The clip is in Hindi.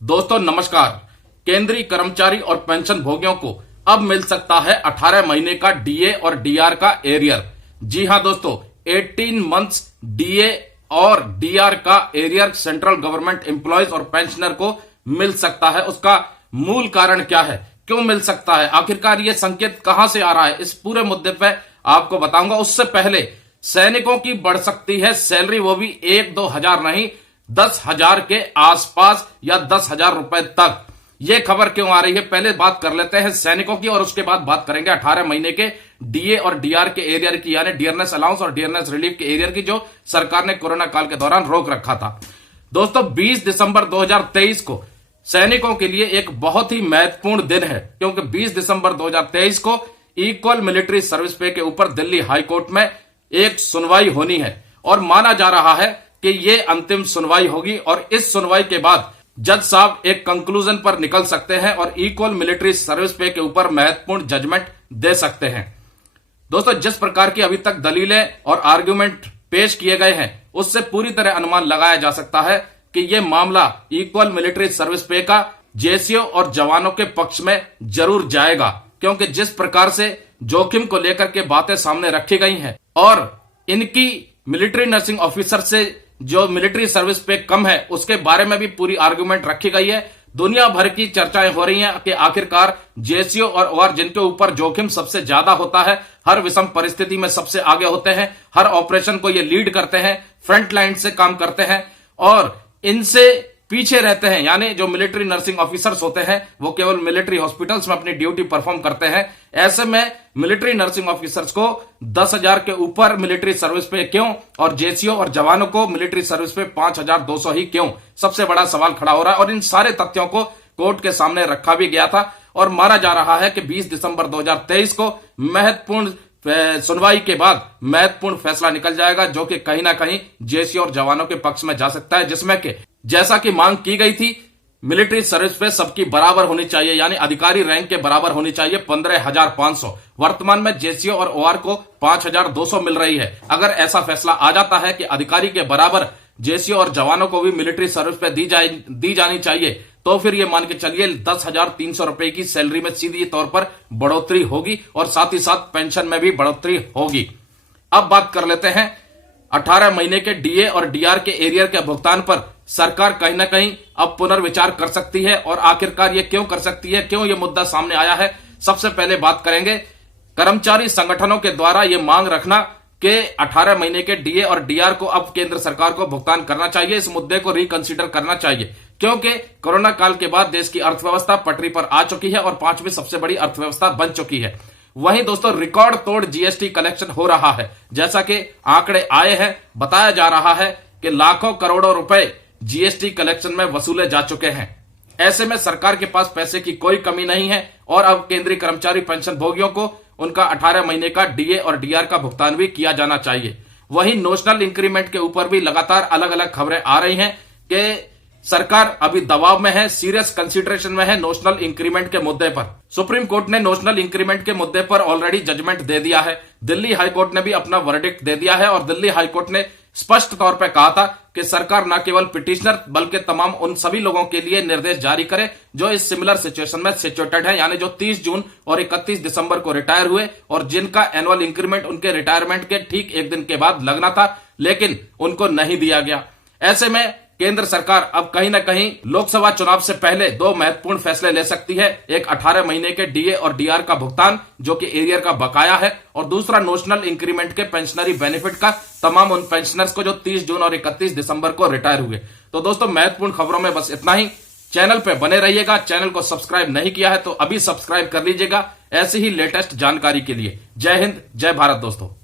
दोस्तों नमस्कार। केंद्रीय कर्मचारी और पेंशन भोगियों को अब मिल सकता है 18 महीने का डीए और डीआर का एरियर। जी हां दोस्तों, 18 मंथ्स डीए और डीआर का एरियर सेंट्रल गवर्नमेंट एम्प्लॉयज और पेंशनर को मिल सकता है। उसका मूल कारण क्या है, क्यों मिल सकता है, आखिरकार ये संकेत कहां से आ रहा है, इस पूरे मुद्दे पे आपको बताऊंगा। उससे पहले सैनिकों की बढ़ सकती है सैलरी, वो भी 1-2 हजार नहीं, 10,000 के आसपास या 10,000 रुपए तक। यह खबर क्यों आ रही है, पहले बात कर लेते हैं सैनिकों की और उसके बाद बात करेंगे 18 महीने के डीए और डीआर के एरियर की, यानी डियरनेस अलाउंस और डियरनेस रिलीफ के एरियर की, जो सरकार ने कोरोना काल के दौरान रोक रखा था। दोस्तों 20 दिसंबर 2023 को सैनिकों के लिए एक बहुत ही महत्वपूर्ण दिन है, क्योंकि 20 दिसंबर 2023 को इक्वल मिलिट्री सर्विस पे के ऊपर दिल्ली हाईकोर्ट में एक सुनवाई होनी है और माना जा रहा है कि यह अंतिम सुनवाई होगी और इस सुनवाई के बाद जज साहब एक कंक्लूजन पर निकल सकते हैं और इक्वल मिलिट्री सर्विस पे के ऊपर महत्वपूर्ण जजमेंट दे सकते हैं। दोस्तों जिस प्रकार की अभी तक दलीलें और आर्ग्यूमेंट पेश किए गए हैं, उससे पूरी तरह अनुमान लगाया जा सकता है कि यह मामला इक्वल मिलिट्री सर्विस पे का जेसीओ और जवानों के पक्ष में जरूर जाएगा, क्योंकि जिस प्रकार से जोखिम को लेकर के बातें सामने रखी गई हैं और इनकी मिलिट्री नर्सिंग ऑफिसर से जो मिलिट्री सर्विस पे कम है उसके बारे में भी पूरी आर्गुमेंट रखी गई है। दुनिया भर की चर्चाएं हो रही हैं कि आखिरकार जेसीओ और ओआर जिनके ऊपर जोखिम सबसे ज्यादा होता है, हर विषम परिस्थिति में सबसे आगे होते हैं, हर ऑपरेशन को ये लीड करते हैं, फ्रंट लाइन से काम करते हैं और इनसे पीछे रहते हैं, यानी जो मिलिट्री नर्सिंग ऑफिसर्स होते हैं वो केवल मिलिट्री हॉस्पिटल्स में अपनी ड्यूटी परफॉर्म करते हैं। ऐसे में मिलिट्री नर्सिंग ऑफिसर्स को 10,000 के ऊपर मिलिट्री सर्विस पे क्यों और जेसीओ और जवानों को मिलिट्री सर्विस पे 5,200 ही क्यों, सबसे बड़ा सवाल खड़ा हो रहा है। और इन सारे तथ्यों को कोर्ट के सामने रखा भी गया था और माना जा रहा है कि 20 दिसंबर 2023 को महत्वपूर्ण सुनवाई के बाद महत्वपूर्ण फैसला निकल जाएगा, जो कि कहीं ना कहीं जेसीओ और जवानों के पक्ष में जा सकता है, जिसमें कि जैसा कि मांग की गई थी मिलिट्री सर्विस पे सबकी बराबर होनी चाहिए, यानी अधिकारी रैंक के बराबर होनी चाहिए 15,500। वर्तमान में जेसीओ और ओआर को 5,200 मिल रही है। अगर ऐसा फैसला आ जाता है कि अधिकारी के बराबर जेसीओ और जवानों को भी मिलिट्री सर्विस पे दी जानी चाहिए, तो फिर ये मान के चलिए 10,300 रुपए की सैलरी में सीधी तौर पर बढ़ोतरी होगी और साथ ही साथ पेंशन में भी बढ़ोतरी होगी। अब बात कर लेते हैं 18 महीने के डीए और डीआर के एरियर के भुगतान पर सरकार कहीं ना कहीं अब पुनर्विचार कर सकती है और आखिरकार ये क्यों कर सकती है, क्यों ये मुद्दा सामने आया है। सबसे पहले बात करेंगे कर्मचारी संगठनों के द्वारा ये मांग रखना कि 18 महीने के डीए और डीआर को अब केंद्र सरकार को भुगतान करना चाहिए, इस मुद्दे को रिकंसीडर करना चाहिए, क्योंकि कोरोना काल के बाद देश की अर्थव्यवस्था पटरी पर आ चुकी है और 5वीं सबसे बड़ी अर्थव्यवस्था बन चुकी है। वहीं दोस्तों रिकॉर्ड तोड़ जीएसटी कलेक्शन हो रहा है, जैसा कि आंकड़े आए हैं, बताया जा रहा है कि लाखों करोड़ों रुपए जीएसटी कलेक्शन में वसूले जा चुके हैं। ऐसे में सरकार के पास पैसे की कोई कमी नहीं है और अब केंद्रीय कर्मचारी पेंशन भोगियों को उनका 18 महीने का डीए और डीआर का भुगतान भी किया जाना चाहिए। वहीं नोशनल इंक्रीमेंट के ऊपर भी लगातार अलग अलग खबरें आ रही हैं कि सरकार अभी दबाव में है, सीरियस कंसीडरेशन में है नोशनल इंक्रीमेंट के मुद्दे पर। सुप्रीम कोर्ट ने नोशनल इंक्रीमेंट के मुद्दे पर ऑलरेडी जजमेंट दे दिया है, दिल्ली हाईकोर्ट ने भी अपना वर्डिक्ट दे दिया है और दिल्ली हाईकोर्ट ने स्पष्ट तौर पर कहा था कि सरकार न केवल पिटिशनर बल्कि तमाम उन सभी लोगों के लिए निर्देश जारी करे जो इस सिमिलर सिचुएशन में सिचुएटेड है, यानी जो 30 जून और 31 दिसंबर को रिटायर हुए और जिनका एनुअल इंक्रीमेंट उनके रिटायरमेंट के ठीक एक दिन के बाद लगना था लेकिन उनको नहीं दिया गया। ऐसे में केंद्र सरकार अब कहीं ना कहीं लोकसभा चुनाव से पहले दो महत्वपूर्ण फैसले ले सकती है, एक 18 महीने के डीए और डीआर का भुगतान जो कि एरियर का बकाया है और दूसरा नोशनल इंक्रीमेंट के पेंशनरी बेनिफिट का तमाम उन पेंशनर्स को जो 30 जून और 31 दिसंबर को रिटायर हुए। तो दोस्तों महत्वपूर्ण खबरों में बस इतना ही। चैनल पे बने रहिएगा, चैनल को सब्सक्राइब नहीं किया है तो अभी सब्सक्राइब कर लीजिएगा ऐसी ही लेटेस्ट जानकारी के लिए। जय हिंद, जय भारत दोस्तों।